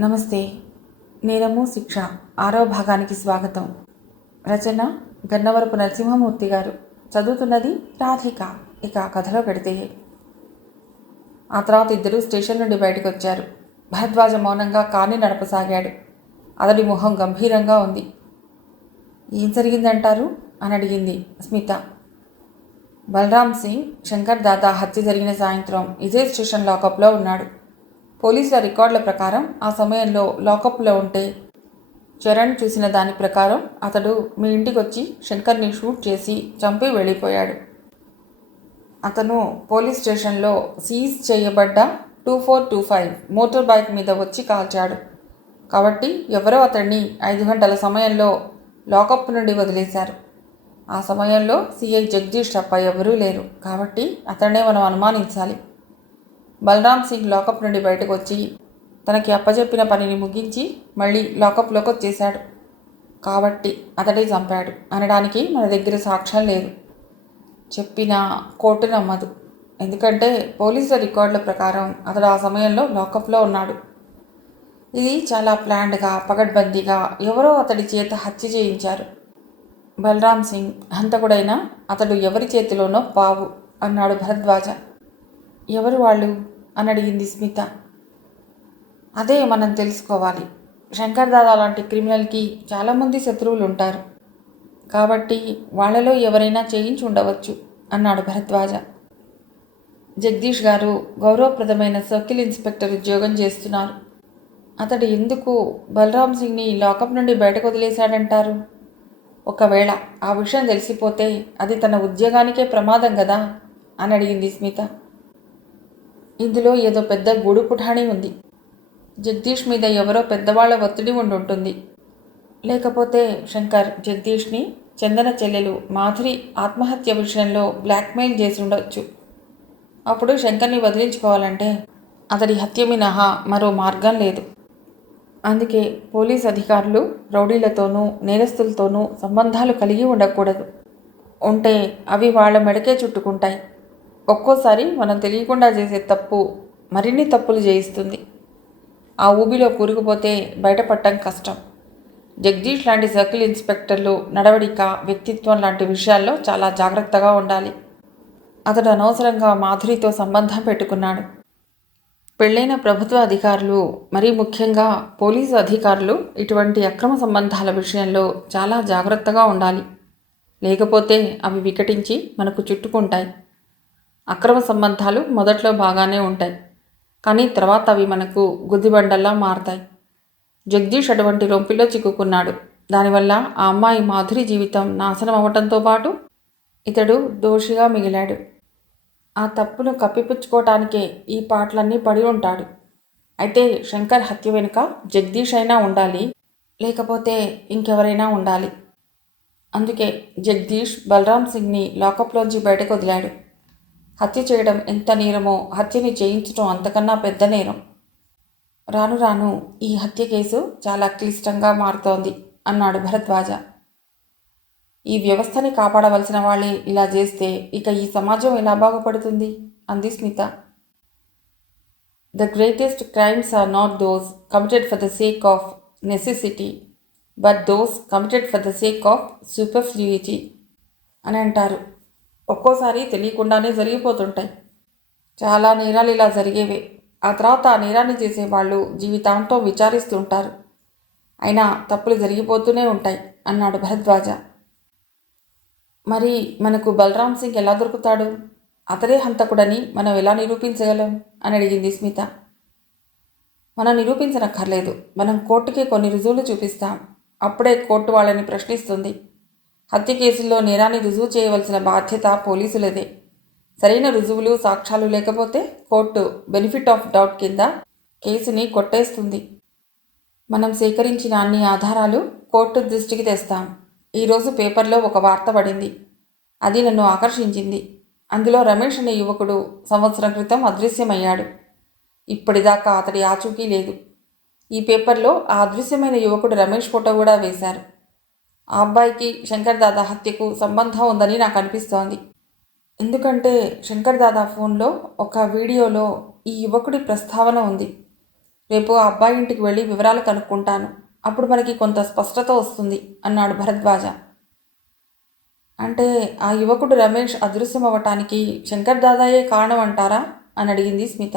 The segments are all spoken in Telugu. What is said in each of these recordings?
నమస్తే. నేరము శిక్ష. ఆరవ భాగానికి స్వాగతం. రచన గన్నవరపు నరసింహమూర్తి గారు. చదువుతున్నది రాధిక. ఇక కథలో పెడితే. ఆ తర్వాత ఇద్దరు స్టేషన్ నుండి బయటకు వచ్చారు. భరద్వాజ మౌనంగా కాని నడపసాగాడు. అతడి మొహం గంభీరంగా ఉంది. ఏం జరిగిందంటారు? అని అడిగింది స్మిత బలరామ్ సింగ్ శంకర్ దాదా హత్య జరిగిన సాయంత్రం ఇదే స్టేషన్ లాకప్లో ఉన్నాడు. పోలీసుల రికార్డుల ప్రకారం ఆ సమయంలో లాకప్లో ఉంటే చరణ్ చూసిన దాని ప్రకారం అతడు మీ ఇంటికి వచ్చి శంకర్ని షూట్ చేసి చంపి వెళ్ళిపోయాడు. అతను పోలీస్ స్టేషన్లో సీజ్ చేయబడ్డ two four two five motor bike మీద వచ్చి కాల్చాడు. కాబట్టి ఎవరో అతన్ని ఐదు గంటల సమయంలో లాకప్ నుండి వదిలేశారు. ఆ సమయంలో సిఐ జగదీష్ తప్ప ఎవరూ లేరు. కాబట్టి అతన్నే మనం అనుమానించాలి. బలరామ్ సింగ్ లాకప్ నుండి బయటకు వచ్చి తనకి అప్పచెప్పిన పనిని ముగించి మళ్ళీ లాకప్లోకి వచ్చేశాడు. కాబట్టి అతడే చంపాడు అనడానికి మన దగ్గర సాక్ష్యం లేదు. చెప్పిన కోర్టు నమ్మదు. ఎందుకంటే పోలీసుల రికార్డుల ప్రకారం అతడు ఆ సమయంలో లాకప్లో ఉన్నాడు. ఇది చాలా ప్లాన్డ్గా పగడ్బందీగా ఎవరో అతడి చేత హత్య చేయించారు. బలరామ్ సింగ్ హంతకుడైన అతడు ఎవరి చేతిలోనో పావు అన్నాడు భరద్వాజ. ఎవరు వాళ్ళు? అని అడిగింది స్మిత. అదే మనం తెలుసుకోవాలి. శంకర్ దాదా లాంటి క్రిమినల్కి చాలామంది శత్రువులు ఉంటారు. కాబట్టి వాళ్ళలో ఎవరైనా చేయించి ఉండవచ్చు అన్నాడు భరద్వాజ. జగదీష్ గారు గౌరవప్రదమైన సర్కిల్ ఇన్స్పెక్టర్ ఉద్యోగం చేస్తున్నారు. అతడు ఎందుకు బలరామ్ సింగ్ని లాకప్ నుండి బయటకు వదిలేశాడంటారు? ఒకవేళ ఆ విషయం తెలిసిపోతే అది తన ఉద్యోగానికే ప్రమాదం కదా? అని అడిగింది స్మిత. ఇందులో ఏదో పెద్ద గూడు పుఠాణి ఉంది. జగదీష్ మీద ఎవరో పెద్దవాళ్ళ ఒత్తిడి ఉండి ఉంటుంది లేకపోతే శంకర్ జగదీష్ని చందన చెల్లెలు మాధురి ఆత్మహత్య విషయంలో బ్లాక్మెయిల్ చేసి ఉండొచ్చు అప్పుడు శంకర్ని వదిలించుకోవాలంటే అతడి హత్య మినహా మరో మార్గం లేదు. అందుకే పోలీస్ అధికారులు రౌడీలతోనూ నేరస్తులతోనూ సంబంధాలు కలిగి ఉండకూడదు. ఉంటే అవి వాళ్ళ మెడకే చుట్టుకుంటాయి. ఒక్కోసారి మనం తెలియకుండా చేసే తప్పు మరిన్ని తప్పులు చేయిస్తుంది. ఆ ఊబిలో కూరుకుపోతే బయటపడటం కష్టం. జగదీష్ లాంటి సర్కిల్ ఇన్స్పెక్టర్లు నడవడిక వ్యక్తిత్వం లాంటి విషయాల్లో చాలా జాగ్రత్తగా ఉండాలి. అతడు అనవసరంగా మాధురితో సంబంధం పెట్టుకున్నాడు. పెళ్ళైన ప్రభుత్వ అధికారులు మరీ ముఖ్యంగా పోలీసు అధికారులు ఇటువంటి అక్రమ సంబంధాల విషయంలో చాలా జాగ్రత్తగా ఉండాలి. లేకపోతే అవి వికటించి మనకు చుట్టుకుంటాయి. అక్రమ సంబంధాలు మొదట్లో బాగానే ఉంటాయి. కానీ తర్వాత అవి మనకు గుద్దిబండల్లా మారతాయి. జగదీష్ అటువంటి రొంపిలో చిక్కుకున్నాడు. దానివల్ల ఆ అమ్మాయి మాధురి జీవితం నాశనం అవ్వటంతో పాటు ఇతడు దోషిగా మిగిలాడు. ఆ తప్పును కప్పిపుచ్చుకోవటానికే ఈ పాటలన్నీ పడి ఉంటాడు. అయితే శంకర్ హత్య వెనుక జగదీష్ అయినా ఉండాలి లేకపోతే ఇంకెవరైనా ఉండాలి. అందుకే జగదీష్ బలరాం సింగ్ని లాకప్లోంచి బయటకు వదిలాడు. హత్య చేయడం ఎంత నేరమో హత్యని చేయించడం అంతకన్నా పెద్ద నేరం. రాను రాను ఈ హత్య కేసు చాలా క్లిష్టంగా మారుతోంది అన్నాడు భరద్వాజ. ఈ వ్యవస్థని కాపాడవలసిన వాళ్ళే ఇలా చేస్తే ఇక ఈ సమాజం ఎలా బాగుపడుతుంది? అంది Smita. The greatest crimes are not those committed for the sake of necessity but those committed for the sake of superfluity అని అంటారు. ఒక్కోసారి తెలియకుండానే జరిగిపోతుంటాయి. చాలా నేరాలు ఇలా జరిగేవే. ఆ తర్వాత ఆ నేరాన్ని చేసే వాళ్ళు జీవితాంతం విచారిస్తుంటారు అయినా తప్పులు జరిగిపోతూనే ఉంటాయి అన్నాడు భరద్వాజ. మరి మనకు బలరాం సింగ్ ఎలా దొరుకుతాడు? అతడే హంతకుడని మనం ఎలా నిరూపించగలం? అని అడిగింది స్మిత. మనం నిరూపించనక్కర్లేదు. మనం కోర్టుకి కొన్ని రుజువులు చూపిస్తాం. అప్పుడే కోర్టు వాళ్ళని ప్రశ్నిస్తుంది. హత్య కేసుల్లో నేరాన్ని రుజువు చేయవలసిన బాధ్యత పోలీసులదే. సరైన రుజువులు సాక్ష్యాలు లేకపోతే కోర్టు బెనిఫిట్ ఆఫ్ డౌట్ కింద కేసుని కొట్టేస్తుంది. మనం సేకరించిన అన్ని ఆధారాలు కోర్టు దృష్టికి తెస్తాం. ఈరోజు పేపర్లో ఒక వార్త పడింది. అది నన్ను ఆకర్షించింది. అందులో రమేష్ అనే యువకుడు సంవత్సరం క్రితం అదృశ్యమయ్యాడు. ఇప్పటిదాకా అతడి ఆచూకీ లేదు. ఈ పేపర్లో ఆ అదృశ్యమైన యువకుడు రమేష్ ఫోటో కూడా వేశారు. ఆ అబ్బాయికి శంకర్ దాదా హత్యకు సంబంధం ఉందని నాకు అనిపిస్తోంది. ఎందుకంటే శంకర్ దాదా ఫోన్లో ఒక వీడియోలో ఈ యువకుడి ప్రస్తావన ఉంది. రేపు ఆ అబ్బాయి ఇంటికి వెళ్ళి వివరాలు కనుక్కుంటాను. అప్పుడు మనకి కొంత స్పష్టత వస్తుంది అన్నాడు భరద్వాజ. అంటే ఆ యువకుడు రమేష్ అదృశ్యం అవ్వటానికి శంకర్ దాదాయే కారణం అంటారా అని అడిగింది స్మిత.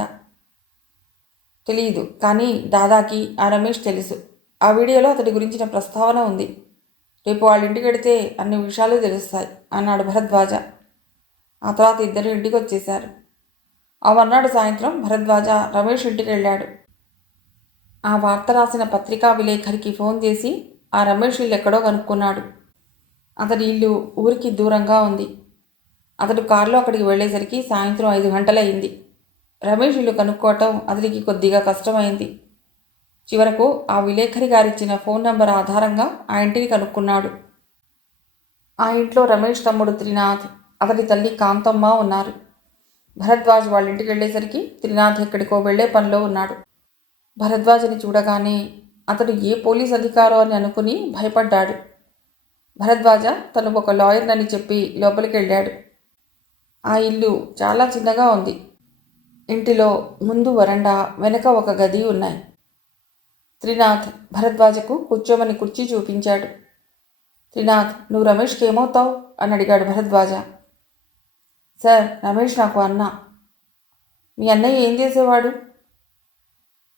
తెలియదు కానీ దాదాకి ఆ రమేష్ తెలుసు. ఆ వీడియోలో అతడి గురించిన ప్రస్తావన ఉంది. రేపు వాళ్ళ ఇంటికి వెడితే అన్ని విషయాలు తెలుస్తాయి అన్నాడు భరద్వాజ. ఆ తర్వాత ఇద్దరు ఇంటికి వచ్చేశారు ఆ మర్నాడు సాయంత్రం భరద్వాజ రమేష్ ఇంటికి వెళ్ళాడు ఆ వార్త రాసిన పత్రికా విలేఖరికి ఫోన్ చేసి ఆ రమేష్ ఇల్లు ఎక్కడో కనుక్కున్నాడు. అతడి ఇల్లు ఊరికి దూరంగా ఉంది. అతడు కారులో అక్కడికి వెళ్ళేసరికి సాయంత్రం ఐదు గంటలయ్యింది. రమేష్ ఇల్లు కనుక్కోవటం అతడికి కొద్దిగా కష్టమైంది. చివరకు ఆ విలేఖరి గారిచ్చిన ఫోన్ నంబర్ ఆధారంగా ఆ ఇంటిని కనుక్కున్నాడు. ఆ ఇంట్లో రమేష్ తమ్ముడు త్రినాథ్ అతడి తల్లి కాంతమ్మ ఉన్నారు. భరద్వాజ్ వాళ్ళ ఇంటికి వెళ్ళేసరికి త్రినాథ్ ఎక్కడికో వెళ్ళే పనిలో ఉన్నాడు. భరద్వాజ్ని చూడగానే అతడు ఏ పోలీస్ అధికారో అని అనుకుని భయపడ్డాడు. భరద్వాజ తను ఒక లాయర్నని చెప్పి లోపలికి వెళ్ళాడు. ఆ ఇల్లు చాలా చిన్నగా ఉంది. ఇంటిలో ముందు వరండా వెనక ఒక గది ఉన్నాయి. త్రినాథ్ భరద్వాజకు కూర్చోమని కుర్చీ చూపించాడు. త్రినాథ్ నువ్వు రమేష్కి ఏమవుతావు? అని అడిగాడు భరద్వాజ. సార్ రమేష్ నాకు అన్న. మీ అన్నయ్య ఏం చేసేవాడు?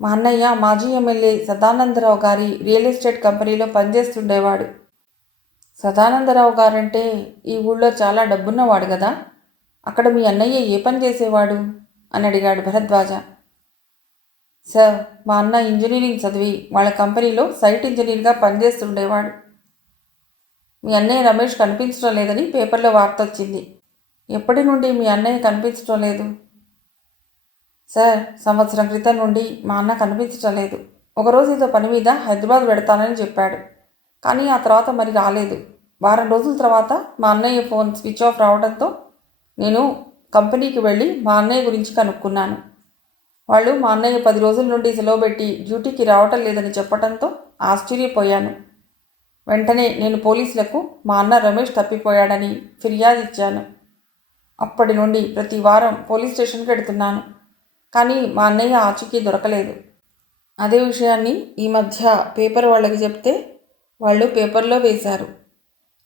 మా అన్నయ్య మాజీ ఎమ్మెల్యే సదానందరావు గారి రియల్ ఎస్టేట్ కంపెనీలో పనిచేస్తుండేవాడు. సదానందరావు గారంటే ఈ ఊళ్ళో చాలా డబ్బున్నవాడు కదా అక్కడ మీ అన్నయ్య ఏ పని చేసేవాడు? అని అడిగాడు భరద్వాజ. సార్ మా అన్న ఇంజనీరింగ్ చదివి వాళ్ళ కంపెనీలో సైట్ ఇంజనీర్గా పనిచేస్తుండేవాడు. మీ అన్నయ్య రమేష్ కనిపించడం లేదని పేపర్లో వార్త వచ్చింది. ఎప్పటి నుండి మీ అన్నయ్య కనిపించడం లేదు? సార్ సంవత్సరం క్రితం నుండి మా అన్న కనిపించడం లేదు. ఒకరోజు ఏదో పని మీద హైదరాబాద్ పెడతానని చెప్పాడు. కానీ ఆ తర్వాత మరి రాలేదు. వారం రోజుల తర్వాత మా అన్నయ్య ఫోన్ స్విచ్ ఆఫ్ రావడంతో నేను కంపెనీకి వెళ్ళి మా అన్నయ్య గురించి కనుక్కున్నాను. వాళ్ళు మా అన్నయ్య పది రోజుల నుండి సెలవు పెట్టి డ్యూటీకి రావటం లేదని చెప్పడంతో ఆశ్చర్యపోయాను. వెంటనే నేను పోలీసులకు మా అన్న రమేష్ తప్పిపోయాడని ఫిర్యాదు ఇచ్చాను. అప్పటి నుండి ప్రతి వారం పోలీస్ స్టేషన్కి వెడుతున్నాను కానీ మా అన్నయ్య ఆచూకీ దొరకలేదు. అదే విషయాన్ని ఈ మధ్య పేపర్ వాళ్ళకి చెప్తే వాళ్ళు పేపర్లో వేశారు.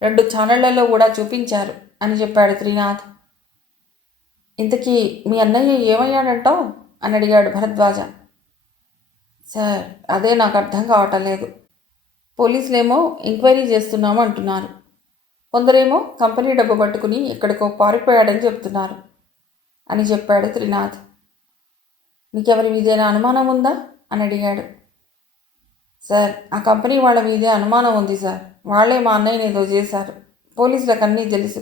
రెండు ఛానళ్ళలో కూడా చూపించారు అని చెప్పాడు త్రినాథ్. ఇంతకీ మీ అన్నయ్య ఏమయ్యాడంటావు అని అడిగాడు భరద్వాజ. సార్ అదే నాకు అర్థం కావటం లేదు. పోలీసులేమో ఎంక్వైరీ చేస్తున్నాము అంటున్నారు. కొందరేమో కంపెనీ డబ్బు పట్టుకుని ఎక్కడికో పారిపోయాడని చెప్తున్నారు అని చెప్పాడు త్రినాథ్. మీకెవరి మీదేనా అనుమానం ఉందా? అని అడిగాడు. సార్ ఆ కంపెనీ వాళ్ళ మీదే అనుమానం ఉంది సార్. వాళ్ళే మా అన్నయ్యని ఏదో చేశారు. పోలీసులకు అన్నీ తెలుసు.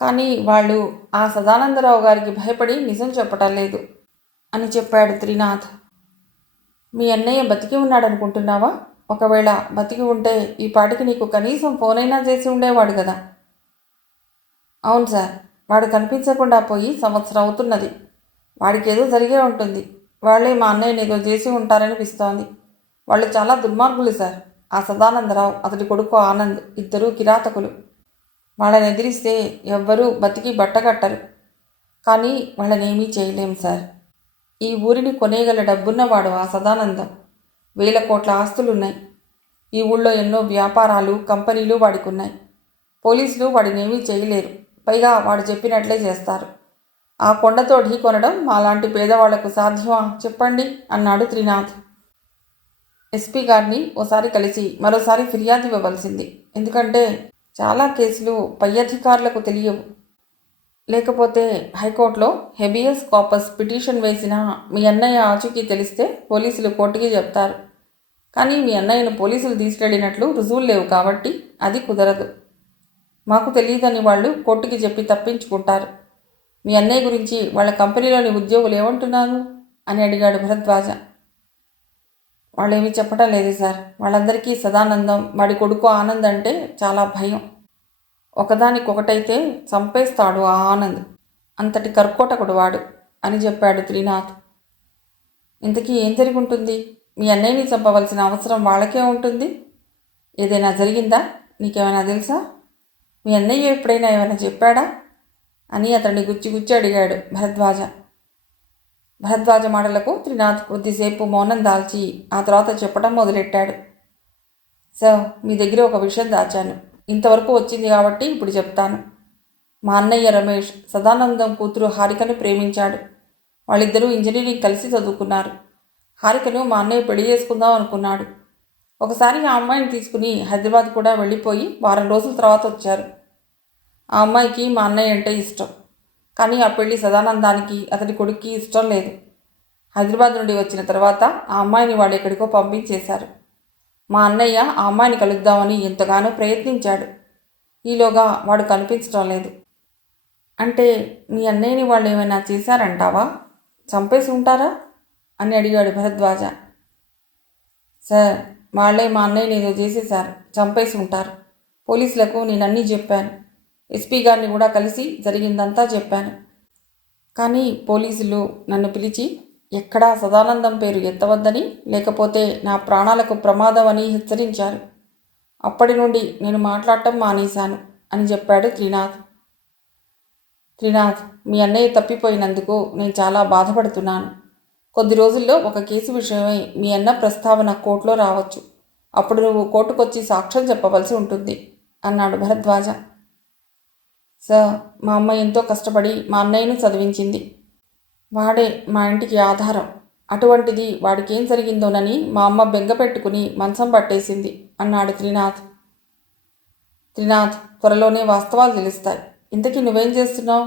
కానీ వాళ్ళు ఆ సదానందరావు గారికి భయపడి నిజం చెప్పటం లేదు. అని చెప్పాడు త్రినాథ్. మీ అన్నయ్య బతికి ఉన్నాడనుకుంటున్నావా? ఒకవేళ బతికి ఉంటే ఈ పాటికి నీకు కనీసం ఫోన్ అయినా చేసి ఉండేవాడు కదా. అవును సార్ వాడు కనిపించకుండా పోయి సంవత్సరం అవుతున్నది. వాడికి ఏదో జరిగే ఉంటుంది. వాళ్ళే మా అన్నయ్యని ఏదో చేసి ఉంటారనిపిస్తోంది. వాళ్ళు చాలా దుర్మార్గులు సార్. ఆ సదానందరావు అతడి కొడుకు ఆనంద్ ఇద్దరూ కిరాతకులు. వాళ్ళని ఎదిరిస్తే ఎవ్వరూ బతికి బట్టగట్టరు కానీ వాళ్ళనేమీ చేయలేం సార్. ఈ ఊరిని కొనేగల డబ్బున్నవాడు ఆ సదానందం. వేల కోట్ల ఆస్తులున్నాయి. ఈ ఊళ్ళో ఎన్నో వ్యాపారాలు కంపెనీలు వాడికి ఉన్నాయి పోలీసులు వాడినేమీ చేయలేరు. పైగా వాడు చెప్పినట్లే చేస్తారు. ఆ కొండతో ఢీ కొనడం మాలాంటి పేదవాళ్ళకు సాధ్యమా? చెప్పండి అన్నాడు త్రినాథ్. ఎస్పీ గారిని ఓసారి కలిసి మరోసారి ఫిర్యాదు ఇవ్వవలసింది. ఎందుకంటే చాలా కేసులు పై అధికారులకు తెలియవు. లేకపోతే హైకోర్టులో హెబియస్ కాపస్ పిటిషన్ వేసిన మీ అన్నయ్య ఆచూకీ తెలిస్తే పోలీసులు కోర్టుకి చెప్తారు. కానీ మీ అన్నయ్యను పోలీసులు తీసుకెళ్ళినట్లు రుజువులు లేవు కాబట్టి అది కుదరదు. మాకు తెలియదని వాళ్ళు కోర్టుకి చెప్పి తప్పించుకుంటారు. మీ అన్నయ్య గురించి వాళ్ళ కంపెనీలోని ఉద్యోగులు ఏమంటున్నారు? అని అడిగాడు భరద్వాజ. వాళ్ళేమీ చెప్పడం లేదు సార్. వాళ్ళందరికీ సదానందం వాడి కొడుకు ఆనంద్ అంటే చాలా భయం. ఒకదానికొకటైతే చంపేస్తాడు ఆ ఆనంద్. అంతటి కర్కోటకుడు వాడు అని చెప్పాడు త్రినాథ్. ఇంతకీ ఏం జరిగి ఉంటుంది మీ అన్నయ్యని చంపవలసిన అవసరం వాళ్ళకే ఉంటుంది? ఏదైనా జరిగిందా? నీకేమైనా తెలుసా? మీ అన్నయ్య ఎప్పుడైనా ఏమైనా చెప్పాడా? అని అతన్ని గుచ్చి గుచ్చి అడిగాడు భరద్వాజ. భరద్వాజ మాటలకు త్రినాథ్ కొద్దిసేపు మౌనం దాల్చి ఆ తర్వాత చెప్పడం మొదలెట్టాడు. సార్ మీ దగ్గర ఒక విషయం దాచాను. ఇంతవరకు వచ్చింది కాబట్టి ఇప్పుడు చెప్తాను. మా అన్నయ్య రమేష్ సదానందం కూతురు హారికను ప్రేమించాడు. వాళ్ళిద్దరూ ఇంజనీరింగ్ కలిసి చదువుకున్నారు. హారికను మా అన్నయ్య పెళ్ళి చేసుకుందాం అనుకున్నాడు. ఒకసారి ఆ అమ్మాయిని తీసుకుని హైదరాబాద్ కూడా వెళ్ళిపోయి వారం రోజుల తర్వాత వచ్చారు. ఆ అమ్మాయికి మా అన్నయ్య అంటే ఇష్టం. కానీ ఆ పెళ్ళి సదానందానికి అతని కొడుక్కి ఇష్టం లేదు. హైదరాబాద్ నుండి వచ్చిన తర్వాత ఆ అమ్మాయిని వాళ్ళు ఎక్కడికో పంపించేశారు. మా అన్నయ్య ఆ అమ్మాయిని కలుద్దామని ఎంతగానో ప్రయత్నించాడు. ఈలోగా వాడు కనిపించడం లేదు. అంటే మీ అన్నయ్యని వాళ్ళు ఏమైనా చేశారంటావా? చంపేసి ఉంటారా? అని అడిగాడు భరద్వాజ. సార్ వాళ్ళే మా అన్నయ్యని ఏదో చేసేశారు. చంపేసి ఉంటారు. పోలీసులకు నేను అన్నీ చెప్పాను. ఎస్పీ గారిని కూడా కలిసి జరిగిందంతా చెప్పాను. కానీ పోలీసులు నన్ను పిలిచి ఎక్కడా సదానందం పేరు ఎత్తవద్దని లేకపోతే నా ప్రాణాలకు ప్రమాదం అని హెచ్చరించారు. అప్పటి నుండి నేను మాట్లాడటం మానేశాను అని చెప్పాడు త్రినాథ్. త్రినాథ్ మీ అన్నయ్య తప్పిపోయినందుకు నేను చాలా బాధపడుతున్నాను. కొద్ది రోజుల్లో ఒక కేసు విషయమై మీ అన్న ప్రస్తావన కోర్టులో రావచ్చు. అప్పుడు నువ్వు కోర్టుకొచ్చి సాక్ష్యం చెప్పవలసి ఉంటుంది అన్నాడు భరద్వాజ. సార్ మా అమ్మ ఎంతో కష్టపడి మా అన్నయ్యను చదివించింది. వాడే మా ఇంటికి ఆధారం. అటువంటిది వాడికేం జరిగిందోనని మా అమ్మ బెంగ పెట్టుకుని మంచం పట్టేసింది అన్నాడు త్రినాథ్. త్రినాథ్ త్వరలోనే వాస్తవాలు తెలుస్తాయి. ఇంతకీ నువ్వేం చేస్తున్నావు?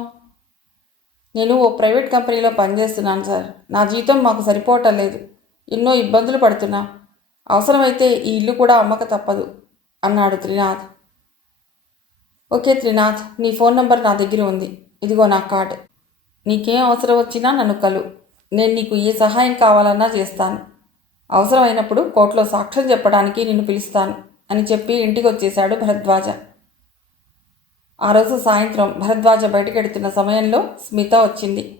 నేను ఓ ప్రైవేట్ కంపెనీలో పనిచేస్తున్నాను సార్. నా జీతం మాకు సరిపోవటం లేదు ఎన్నో ఇబ్బందులు పడుతున్నా. అవసరమైతే ఈ ఇల్లు కూడా అమ్మక తప్పదు అన్నాడు త్రినాథ్. ఓకే త్రినాథ్ నీ ఫోన్ నంబర్ నా దగ్గర ఉంది. ఇదిగో నా కార్డ్. నీకేం అవసరం వచ్చినా నన్ను కలు. నేను నీకు ఏ సహాయం కావాలన్నా చేస్తాను. అవసరమైనప్పుడు కోర్టులో సాక్ష్యం చెప్పడానికి నిన్ను పిలుస్తాను అని చెప్పి ఇంటికి వచ్చేశాడు భరద్వాజ. ఆ రోజు సాయంత్రం భరద్వాజ బయటకెడుతున్న సమయంలో స్మిత వచ్చింది.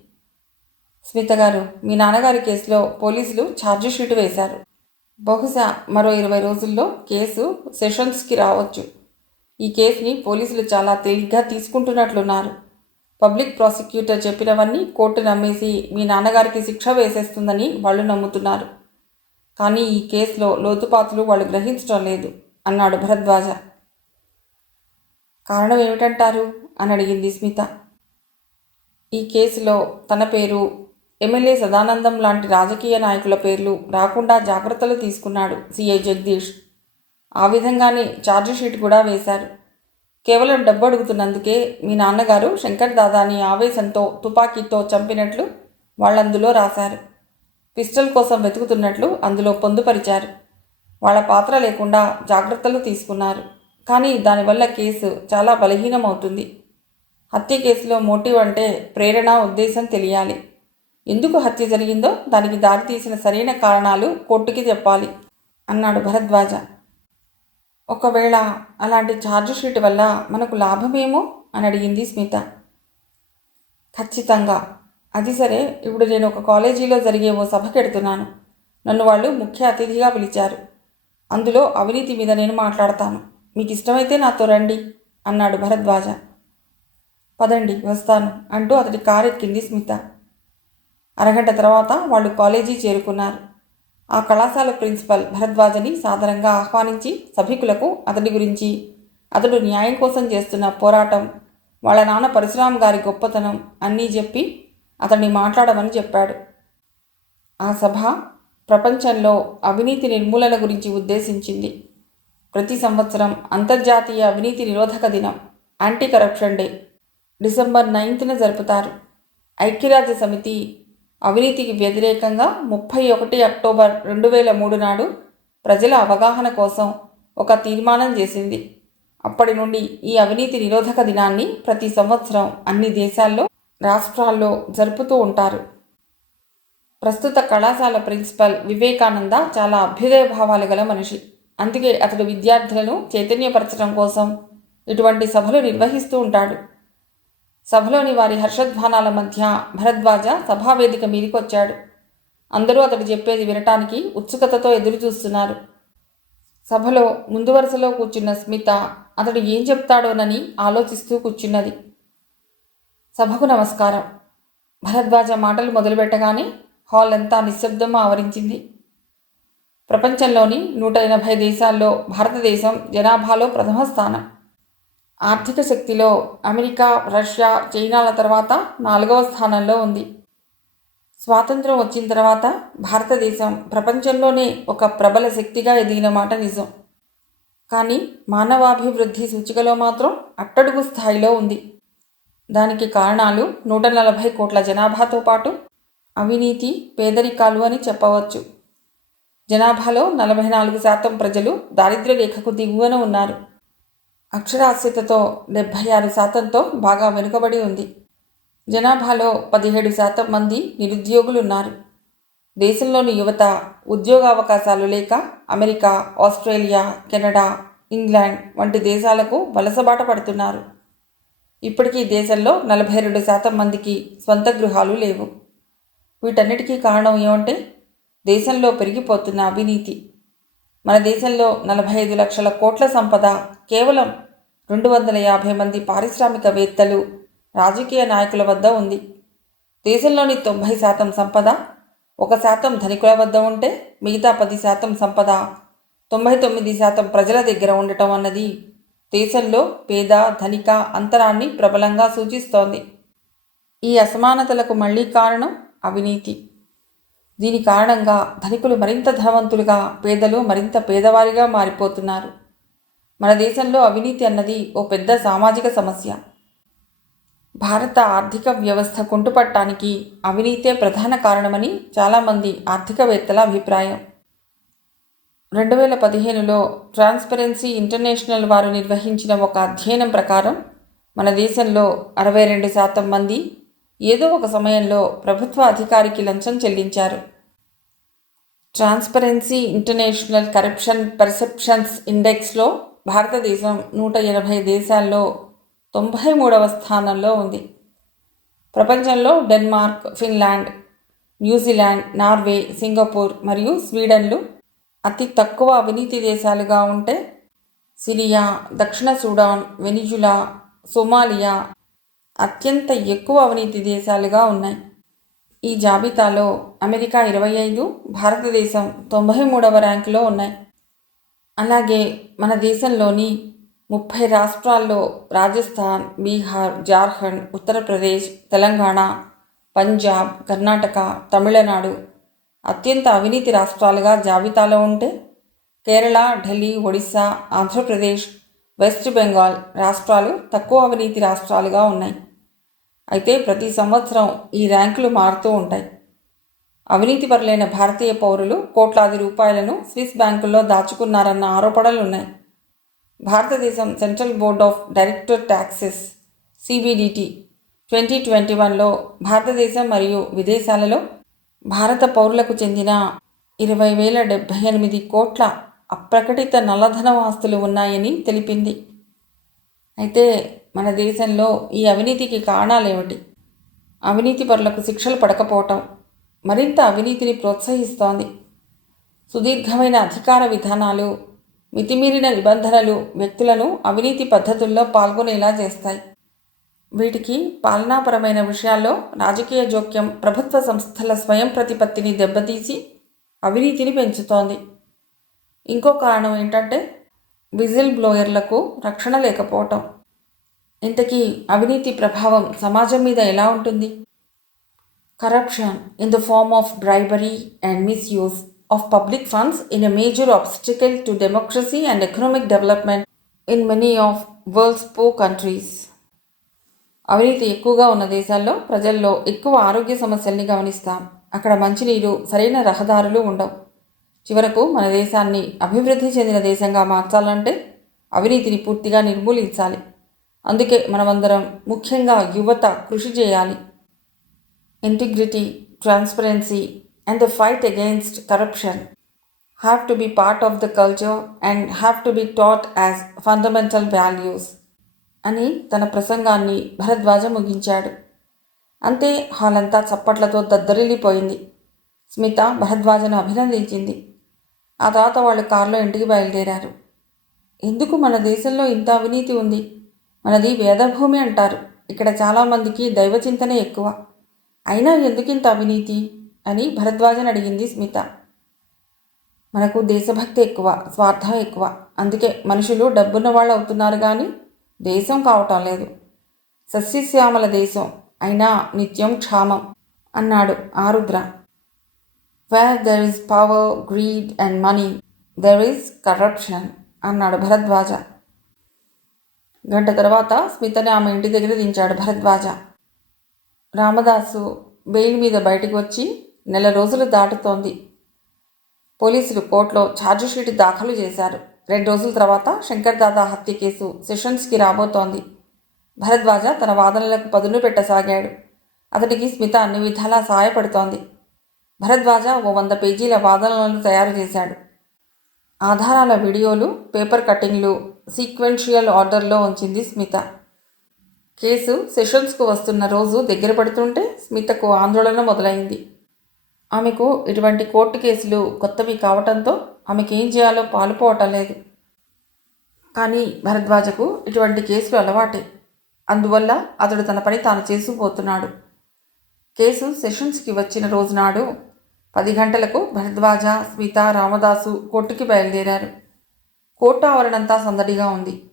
స్మిత గారు మీ నాన్నగారి కేసులో పోలీసులు ఛార్జీ షీట్ వేశారు. బహుశా మరో ఇరవై రోజుల్లో కేసు సెషన్స్కి రావచ్చు. ఈ కేసుని పోలీసులు చాలా తేలిగ్గా తీసుకుంటున్నట్లున్నారు. పబ్లిక్ ప్రాసిక్యూటర్ చెప్పినవన్నీ కోర్టు నమ్మేసి మీ నాన్నగారికి శిక్ష వేసేస్తుందని వాళ్ళు నమ్ముతున్నారు. కానీ ఈ కేసులో లోతుపాతులు వాళ్ళు గ్రహించడం లేదు అన్నాడు భరద్వాజ. కారణం ఏమిటంటారు? అని అడిగింది స్మిత. ఈ కేసులో తన పేరు ఎమ్మెల్యే సదానందం లాంటి రాజకీయ నాయకుల పేర్లు రాకుండా జాగ్రత్తలు తీసుకున్నాడు సిఐ జగదీష్. ఆ విధంగానే ఛార్జిషీట్ కూడా వేశారు. కేవలం డబ్బు అడుగుతున్నందుకే మీ నాన్నగారు శంకర్ దాదాని ఆవేశంతో తుపాకీతో చంపినట్లు వాళ్ళందులో రాశారు. పిస్టల్ కోసం వెతుకుతున్నట్లు అందులో పొందుపరిచారు. వాళ్ళ పాత్ర లేకుండా జాగ్రత్తలు తీసుకున్నారు. కానీ దానివల్ల కేసు చాలా బలహీనమవుతుంది. హత్య కేసులో మోటివ్ అంటే ప్రేరణ ఉద్దేశం తెలియాలి. ఎందుకు హత్య జరిగిందో దానికి దారితీసిన సరైన కారణాలు కోర్టుకి చెప్పాలి అన్నాడు భరద్వాజ. ఒకవేళ అలాంటి ఛార్జ్ షీట్ వల్ల మనకు లాభమేమో అని అడిగింది స్మిత. ఖచ్చితంగా. అది సరే ఇప్పుడు నేను ఒక కాలేజీలో జరిగే ఓ సభకెడుతున్నాను నన్ను వాళ్ళు ముఖ్య అతిథిగా పిలిచారు. అందులో అవినీతి మీద నేను మాట్లాడతాను. మీకు ఇష్టమైతే నాతో రండి అన్నాడు భరద్వాజ. పదండి వస్తాను అంటూ అతడి కారెక్కింది స్మిత. అరగంట తర్వాత వాళ్ళు కాలేజీ చేరుకున్నారు. ఆ కళాశాల ప్రిన్సిపల్ భరద్వాజని సాదరంగా ఆహ్వానించి సభికులకు అతడి గురించి అతడు న్యాయం కోసం చేస్తున్న పోరాటం వాళ్ళ నాన్న పరశురామ్ గారి గొప్పతనం అన్నీ చెప్పి అతన్ని మాట్లాడమని చెప్పాడు. ఆ సభ ప్రపంచంలో అవినీతి నిర్మూలన గురించి ఉద్దేశించింది. ప్రతి సంవత్సరం అంతర్జాతీయ అవినీతి నిరోధక దినం యాంటీ కరప్షన్ డే డిసెంబర్ నైన్త్న జరుపుతారు. ఐక్యరాజ్య సమితి అవినీతికి వ్యతిరేకంగా ముప్పై ఒకటి అక్టోబర్ రెండు వేల మూడు నాడు ప్రజల అవగాహన కోసం ఒక తీర్మానం చేసింది. అప్పటి నుండి ఈ అవినీతి నిరోధక దినాన్ని ప్రతి సంవత్సరం అన్ని దేశాల్లో రాష్ట్రాల్లో జరుపుతూ ఉంటారు. ప్రస్తుత కళాశాల ప్రిన్సిపల్ వివేకానంద చాలా అభ్యుదయ భావాలు గల మనిషి. అందుకే అతడు విద్యార్థులను చైతన్యపరచడం కోసం ఇటువంటి సభలు నిర్వహిస్తూ ఉంటాడు. సభలోని వారి హర్షధ్వానాల మధ్య భరద్వాజ సభావేదిక మీదికొచ్చాడు. అందరూ అతడు చెప్పేది వినటానికి ఉత్సుకతతో ఎదురుచూస్తున్నారు. సభలో ముందు వరుసలో కూర్చున్న స్మిత అతడు ఏం చెప్తాడోనని ఆలోచిస్తూ కూర్చున్నది. సభకు నమస్కారం. భరద్వాజ మాటలు మొదలుపెట్టగానే హాల్ అంతా నిశ్శబ్దం ఆవరించింది. ప్రపంచంలోని నూట ఎనభై దేశాల్లో భారతదేశం జనాభాలో ప్రథమ స్థానం. ఆర్థిక శక్తిలో అమెరికా రష్యా చైనాల తర్వాత నాలుగవ స్థానంలో ఉంది. స్వాతంత్రం వచ్చిన తర్వాత భారతదేశం ప్రపంచంలోనే ఒక ప్రబల శక్తిగా ఎదిగిన మాట నిజం. కానీ మానవాభివృద్ధి సూచికలో మాత్రం అట్టడుగు స్థాయిలో ఉంది. దానికి కారణాలు నూట నలభై కోట్ల జనాభాతో పాటు అవినీతి పేదరికాలు అని చెప్పవచ్చు. జనాభాలో నలభై నాలుగు శాతం ప్రజలు దారిద్ర్య రేఖకు దిగువన ఉన్నారు. అక్షరాస్యతతో డెబ్భై ఆరు శాతంతో బాగా వెనుకబడి ఉంది. జనాభాలో పదిహేడు శాతం మంది నిరుద్యోగులు ఉన్నారు దేశంలోని యువత ఉద్యోగావకాశాలు లేక అమెరికా ఆస్ట్రేలియా కెనడా ఇంగ్లాండ్ వంటి దేశాలకు వలసబాట పడుతున్నారు. ఇప్పటికీ దేశంలో నలభై రెండు శాతం మందికి స్వంత గృహాలు లేవు. వీటన్నిటికీ కారణం ఏమంటే దేశంలో పెరిగిపోతున్న అవినీతి. మన దేశంలో నలభై ఐదు లక్షల కోట్ల సంపద కేవలం రెండు వందల యాభై మంది పారిశ్రామికవేత్తలు రాజకీయ నాయకుల వద్ద ఉంది. దేశంలోని తొంభై శాతం సంపద ఒక శాతం ధనికుల వద్ద ఉంటే మిగతా పది శాతం సంపద తొంభై తొమ్మిది శాతం ప్రజల దగ్గర ఉండటం అన్నది దేశంలో పేద ధనిక అంతరాన్ని ప్రబలంగా సూచిస్తోంది. ఈ అసమానతలకు మళ్ళీ కారణం అవినీతి. దీని కారణంగా ధనికులు మరింత ధనవంతులుగా పేదలు మరింత పేదవారిగా మారిపోతున్నారు. మన దేశంలో అవినీతి అన్నది ఓ పెద్ద సామాజిక సమస్య. భారత ఆర్థిక వ్యవస్థ కుంటుపట్టానికి అవినీతే ప్రధాన కారణమని చాలామంది ఆర్థికవేత్తల అభిప్రాయం. రెండు వేల పదిహేనులో ట్రాన్స్పరెన్సీ ఇంటర్నేషనల్ వారు నిర్వహించిన ఒక అధ్యయనం ప్రకారం మన దేశంలో అరవై రెండు శాతం మంది ఏదో ఒక సమయంలో ప్రభుత్వ అధికారికి లంచం చెల్లించారు. ట్రాన్స్పరెన్సీ ఇంటర్నేషనల్ కరప్షన్ పర్సెప్షన్స్ ఇండెక్స్లో భారతదేశం నూట ఎనభై దేశాల్లో తొంభై మూడవ స్థానంలో ఉంది. ప్రపంచంలో Denmark Finland New Zealand Norway Singapore మరియు స్వీడన్లు అతి తక్కువ అవినీతి దేశాలుగా ఉంటే సిరియా దక్షిణ సూడాన్ వెనిజులా సోమాలియా అత్యంత ఎక్కువ అవినీతి దేశాలుగా ఉన్నాయి. ఈ జాబితాలో అమెరికా ఇరవై ఐదు భారతదేశం తొంభై మూడవ ర్యాంకులో ఉన్నాయి. అలాగే మన దేశంలోని ముప్పై రాష్ట్రాల్లో రాజస్థాన్ బీహార్ జార్ఖండ్ ఉత్తరప్రదేశ్ తెలంగాణ పంజాబ్ కర్ణాటక తమిళనాడు అత్యంత అవినీతి రాష్ట్రాలుగా జాబితాలో ఉంటే కేరళ ఢిల్లీ ఒడిశా ఆంధ్రప్రదేశ్ వెస్ట్ బెంగాల్ రాష్ట్రాలు తక్కువ అవినీతి రాష్ట్రాలుగా ఉన్నాయి. అయితే ప్రతి సంవత్సరం ఈ ర్యాంకులు మారుతూ ఉంటాయి. అవినీతిపరులైన భారతీయ పౌరులు కోట్లాది రూపాయలను స్విస్ బ్యాంకుల్లో దాచుకున్నారన్న ఆరోపణలు ఉన్నాయి భారతదేశం central board of director taxes CBDT twenty twenty వన్లో భారతదేశం మరియు విదేశాలలో భారత పౌరులకు చెందిన ఇరవై వేల డెబ్భై ఎనిమిది కోట్ల అప్రకటిత నల్లధన ఆస్తులు ఉన్నాయని తెలిపింది. అయితే మన దేశంలో ఈ అవినీతికి కారణాలేమిటి? అవినీతి పరులకు శిక్షలు పడకపోవటం మరింత అవినీతిని ప్రోత్సహిస్తోంది. సుదీర్ఘమైన అధికార విధానాలు మితిమీరిన నిబంధనలు వ్యక్తులను అవినీతి పద్ధతుల్లో పాల్గొనేలా చేస్తాయి. వీటికి పాలనాపరమైన విషయాల్లో రాజకీయ జోక్యం ప్రభుత్వ సంస్థల స్వయం ప్రతిపత్తిని దెబ్బతీసి అవినీతిని పెంచుతోంది. ఇంకో కారణం ఏంటంటే విజిల్ బ్లోయర్లకు రక్షణ లేకపోవటం. ఇంతకీ అవినీతి ప్రభావం సమాజం మీద ఎలా ఉంటుంది? Corruption in the form of bribery and misuse of public funds in a major obstacle to democracy and economic development in many of world's poor countries అవినీతి ఎక్కువగా ఉన్న దేశాల్లో ప్రజల్లో ఎక్కువ ఆరోగ్య సమస్యల్ని గమనిస్తాం. అక్కడ మంచినీరు సరైన రహదారులు ఉండవు. చివరకు మన దేశాన్ని అభివృద్ధి చెందిన దేశంగా మార్చాలంటే అవినీతిని పూర్తిగా నిర్మూలించాలి. అందుకే మనమందరం ముఖ్యంగా యువత కృషి చేయాలి. Integrity transparency and the fight against corruption have to be part of the culture and have to be taught as fundamental values అని తన ప్రసంగాన్ని భరద్వాజ ముగించాడు. అంతే హాలంతా చప్పట్లతో దద్దరిల్లిపోయింది. స్మిత భరద్వాజను అభినందించింది. ఆ తర్వాత వాళ్ళు కారులో ఇంటికి బయలుదేరారు. ఎందుకు మన దేశంలో ఇంత అవినీతి ఉంది? మనది వేదభూమి అంటారు. ఇక్కడ చాలామందికి దైవచింతనే ఎక్కువ. అయినా ఎందుకింత అవినీతి? అని భరద్వాజన్ అడిగింది స్మిత. మనకు దేశభక్తి ఎక్కువ స్వార్థం ఎక్కువ. అందుకే మనుషులు డబ్బున్న వాళ్ళు అవుతున్నారు కానీ దేశం కావటం లేదు. సస్యశ్యామల దేశం అయినా నిత్యం క్షామం అన్నాడు Arudra where there is power greed and money there is corruption అన్నాడు భరద్వాజ. గంట తర్వాత స్మితని ఆమె ఇంటి దగ్గర దించాడు భరద్వాజ. రామదాసు బెయిల్ మీద బయటకు వచ్చి నెల రోజులు దాటుతోంది. పోలీసులు కోర్టులో ఛార్జిషీట్ దాఖలు చేశారు. రెండు రోజుల తర్వాత శంకర్ దాదా హత్య కేసు సెషన్స్కి రాబోతోంది. భరద్వాజ తన వాదనలకు పదును పెట్టసాగాడు. అతడికి స్మిత అన్ని విధాలా సహాయపడుతోంది. భరద్వాజ ఓ వంద పేజీల వాదనలను తయారు చేశాడు. ఆధారాల వీడియోలు పేపర్ కట్టింగ్లు సీక్వెన్షియల్ ఆర్డర్లో ఉంచింది స్మిత. కేసు సెషన్స్కు వస్తున్న రోజు దగ్గర పడుతుంటే స్మితకు ఆందోళన మొదలైంది. ఆమెకు ఇటువంటి కోర్టు కేసులు కొత్తవి కావటంతో ఆమెకి ఏం చేయాలో పాలుపోవటం లేదు. కానీ భరద్వాజకు ఇటువంటి కేసులు అలవాటే. అందువల్ల అతడు తన పని తాను చేసుకుపోతున్నాడు. కేసు సెషన్స్కి వచ్చిన రోజునాడు పది గంటలకు భరద్వాజ స్మిత రామదాసు కోర్టుకి బయలుదేరారు. కోర్టు ఆవరణంతా సందడిగా ఉంది.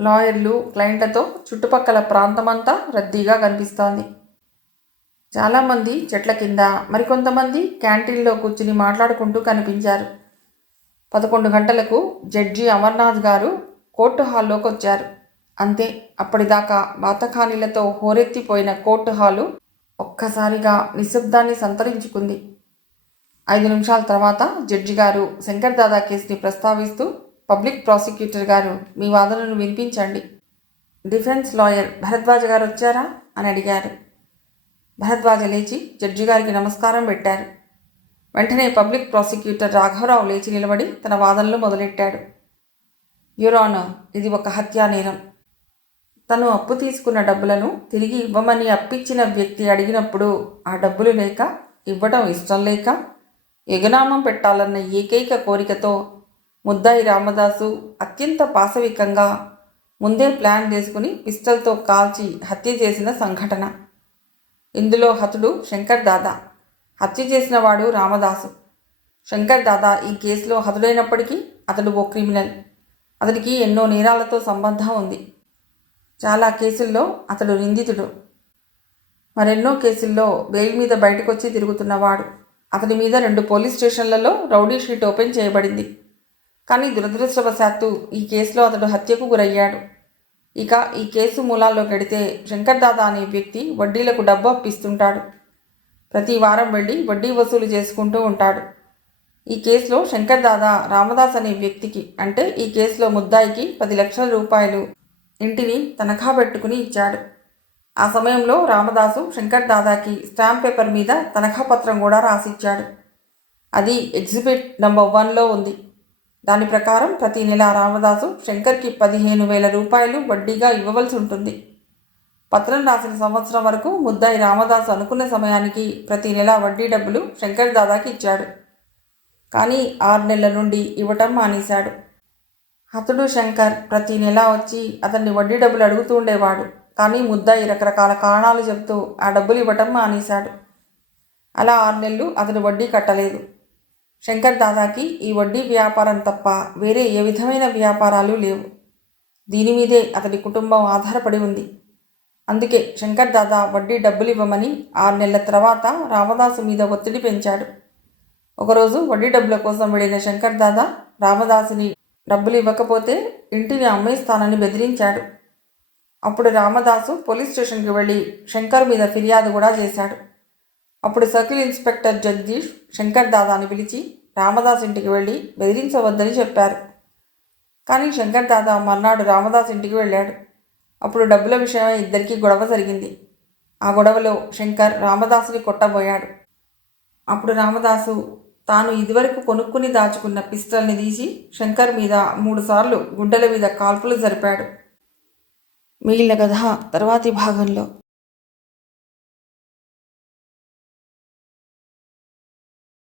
లాయర్లు క్లయింట్లతో చుట్టుపక్కల ప్రాంతమంతా రద్దీగా కనిపిస్తోంది. చాలామంది చెట్ల కింద మరికొంతమంది క్యాంటీన్లో కూర్చుని మాట్లాడుకుంటూ కనిపించారు. పదకొండు గంటలకు జడ్జి అమర్నాథ్ గారు కోర్టు హాల్లోకి వచ్చారు అంతే అప్పటిదాకా బాతఖానీలతో హోరెత్తిపోయిన కోర్టు హాలు ఒక్కసారిగా నిశ్శబ్దాన్ని సంతరించుకుంది. ఐదు నిమిషాల తర్వాత జడ్జి గారు శంకర్ దాదా కేసుని ప్రస్తావిస్తూ పబ్లిక్ ప్రాసిక్యూటర్ గారు మీ వాదనను వినిపించండి. డిఫెన్స్ లాయర్ భరద్వాజ గారు వచ్చారా అని అడిగారు. భరద్వాజ లేచి జడ్జి గారికి నమస్కారం పెట్టారు. వెంటనే పబ్లిక్ ప్రాసిక్యూటర్ రాఘవరావు లేచి నిలబడి తన వాదనలు మొదలెట్టాడు. యురాన్ ఇది ఒక హత్యా నేరం. తను అప్పు తీసుకున్న డబ్బులను తిరిగి ఇవ్వమని అప్పిచ్చిన వ్యక్తి అడిగినప్పుడు ఆ డబ్బులు లేక ఇవ్వటం ఇష్టం లేక ఎగునామం పెట్టాలన్న ఏకైక కోరికతో ముద్దాయి రామదాసు అత్యంత పాశవికంగా ముందే ప్లాన్ చేసుకుని పిస్టల్తో కాల్చి హత్య చేసిన సంఘటన. ఇందులో హతుడు శంకర్ దాదా. హత్య చేసిన వాడు రామదాసు. శంకర్ దాదా ఈ కేసులో హతుడైనప్పటికీ అతడు ఓ క్రిమినల్. అతడికి ఎన్నో నేరాలతో సంబంధం ఉంది. చాలా కేసుల్లో అతడు నిందితుడు. మరెన్నో కేసుల్లో బెయిల్ మీద బయటకొచ్చి తిరుగుతున్నవాడు అతని మీద రెండు పోలీస్ స్టేషన్లలో రౌడీ షీట్ ఓపెన్ చేయబడింది. కానీ దురదృష్టవశాత్తు ఈ కేసులో అతడు హత్యకు గురయ్యాడు. ఇక ఈ కేసు మూలాల్లో గడితే శంకర్ దాదా అనే వ్యక్తి వడ్డీలకు డబ్బు అప్పిస్తుంటాడు. ప్రతి వారం వెళ్ళి వడ్డీ వసూలు చేసుకుంటూ ఉంటాడు. ఈ కేసులో శంకర్ దాదా రామదాస్ అనే వ్యక్తికి అంటే ఈ కేసులో ముద్దాయికి పది లక్షల రూపాయలు ఇంటిని తనఖా పెట్టుకుని ఇచ్చాడు. ఆ సమయంలో రామదాసు శంకర్ దాదాకి స్టాంప్ పేపర్ మీద తనఖా పత్రం కూడా రాసిచ్చాడు. అది ఎగ్జిబిట్ నంబర్ వన్లో ఉంది. దాని ప్రకారం ప్రతి నెల రామదాసు శంకర్కి పదిహేను వేల రూపాయలు వడ్డీగా ఇవ్వవలసి ఉంటుంది. పత్రం రాసిన సంవత్సరం వరకు ముద్దాయి రామదాసు అనుకున్న సమయానికి ప్రతి నెల వడ్డీ డబ్బులు శంకర్ దాదాకి ఇచ్చాడు. కానీ ఆరు నెలల నుండి ఇవ్వటం మానేశాడు. హతుడు శంకర్ ప్రతి నెల వచ్చి అతన్ని వడ్డీ డబ్బులు అడుగుతూ ఉండేవాడు. కానీ ముద్దాయి రకరకాల కారణాలు చెబుతూ ఆ డబ్బులు ఇవ్వటం మానేశాడు. అలా ఆరు నెలలు అతడు వడ్డీ కట్టలేదు. శంకర్ దాదాకి ఈ వడ్డీ వ్యాపారం తప్ప వేరే ఏ విధమైన వ్యాపారాలు లేవు. దీని మీదే అతడి కుటుంబం ఆధారపడి ఉంది. అందుకే శంకర్ దాదా వడ్డీ డబ్బులు ఇవ్వమని ఆరు నెలల తర్వాత రామదాసు మీద ఒత్తిడి పెంచాడు. ఒకరోజు వడ్డీ డబ్బుల కోసం వెళ్ళిన శంకర్ దాదా రామదాసుని డబ్బులు ఇవ్వకపోతే ఇంటిని అమ్మేస్తానని బెదిరించాడు. అప్పుడు రామదాసు పోలీస్ స్టేషన్కి వెళ్ళి శంకర్ మీద ఫిర్యాదు కూడా చేశాడు. అప్పుడు సర్కిల్ ఇన్స్పెక్టర్ జగదీష్ శంకర్ దాదాని పిలిచి రామదాస్ ఇంటికి వెళ్ళి బెదిరించవద్దని చెప్పారు. కానీ శంకర్ దాదా మర్నాడు రామదాస్ ఇంటికి వెళ్ళాడు. అప్పుడు డబ్బుల విషయమై ఇద్దరికీ గొడవ జరిగింది. ఆ గొడవలో శంకర్ రామదాసుని కొట్టబోయాడు. అప్పుడు రామదాసు తాను ఇదివరకు కొనుక్కుని దాచుకున్న పిస్టల్ని తీసి శంకర్ మీద మూడుసార్లు గుండెల మీద కాల్పులు జరిపాడు. మిగిలిన కథ తర్వాతి భాగంలో